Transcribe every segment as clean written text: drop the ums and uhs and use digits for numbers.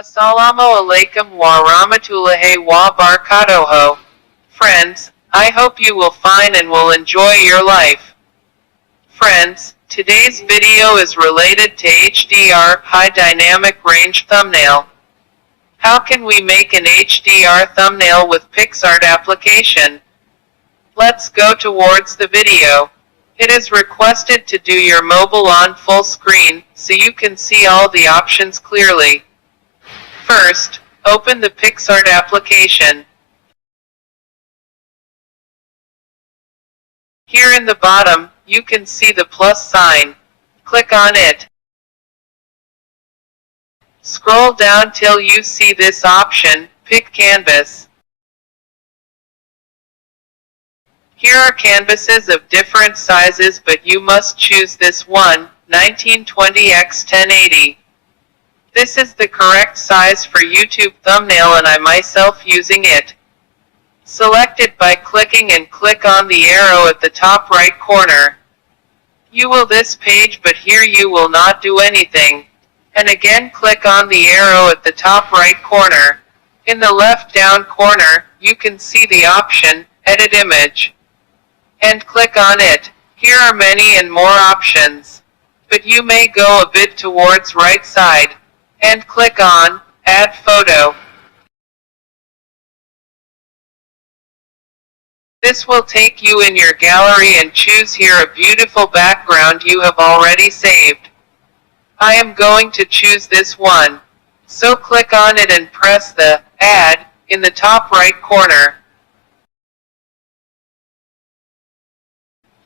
Assalamu alaikum wa rahmatullahi wa barakatuhu. Friends, I hope you will find and will enjoy your life. Friends, today's video is related to HDR, High Dynamic Range Thumbnail. How can we make an HDR thumbnail with PicsArt application? Let's go towards the video. It is requested to do your mobile on full screen, so you can see all the options clearly. First, open the PicsArt application. Here in the bottom, you can see the plus sign. Click on it. Scroll down till you see this option, Pick Canvas. Here are canvases of different sizes, but you must choose this one, 1920 x 1080. This is the correct size for YouTube thumbnail and I myself using it. Select it by clicking and click on the arrow at the top right corner. You will this page, but here you will not do anything. And again click on the arrow at the top right corner. In the left down corner, you can see the option, Edit Image. And click on it. Here are many and more options. But you may go a bit towards right side. And click on Add Photo. This will take you in your gallery and choose here a beautiful background you have already saved. I am going to choose this one. So click on it and press the Add in the top right corner.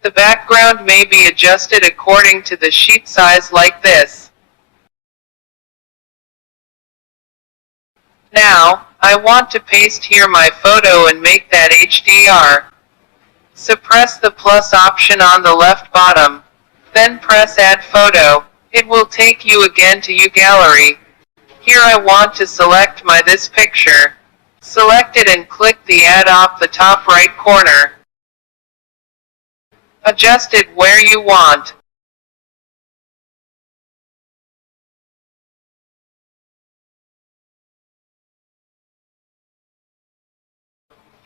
The background may be adjusted according to the sheet size like this. Now, I want to paste here my photo and make that HDR. So press the plus option on the left bottom. Then press Add Photo. It will take you again to your gallery. Here I want to select this picture. Select it and click the Add off the top right corner. Adjust it where you want.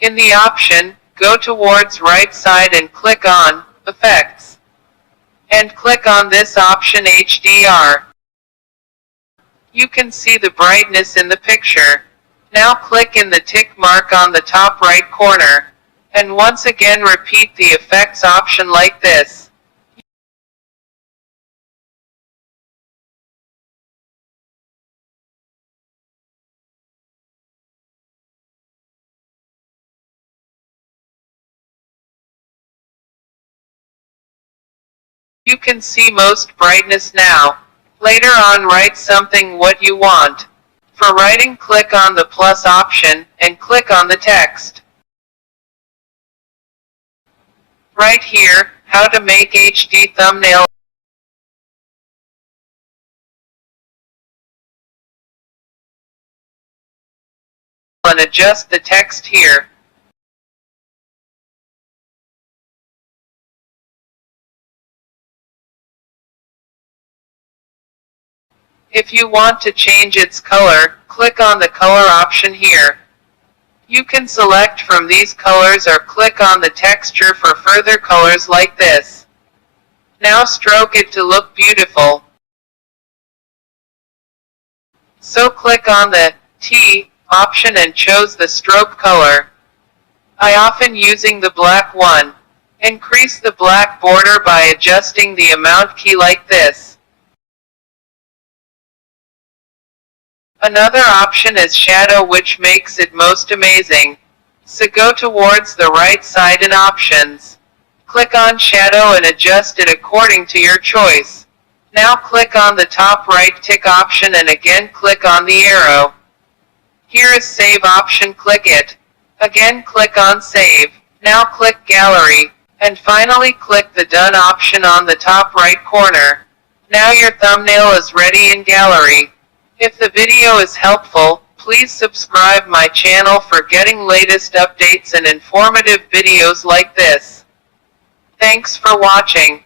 In the option, go towards right side and click on Effects. And click on this option HDR. You can see the brightness in the picture. Now click in the tick mark on the top right corner. And once again repeat the effects option like this. You can see most brightness now. Later on write something what you want. For writing click on the plus option, and click on the text. Right here, how to make HD thumbnail. And adjust the text here. If you want to change its color, click on the color option here. You can select from these colors or click on the texture for further colors like this. Now stroke it to look beautiful. So click on the T option and choose the stroke color. I often using the black one. Increase the black border by adjusting the amount key like this. Another option is shadow, which makes it most amazing. So go towards the right side in options. Click on shadow and adjust it according to your choice. Now click on the top right tick option and again click on the arrow. Here is save option, click it. Again click on save. Now click gallery. And finally click the done option on the top right corner. Now your thumbnail is ready in gallery. If the video is helpful, please subscribe my channel for getting latest updates and informative videos like this. Thanks for watching.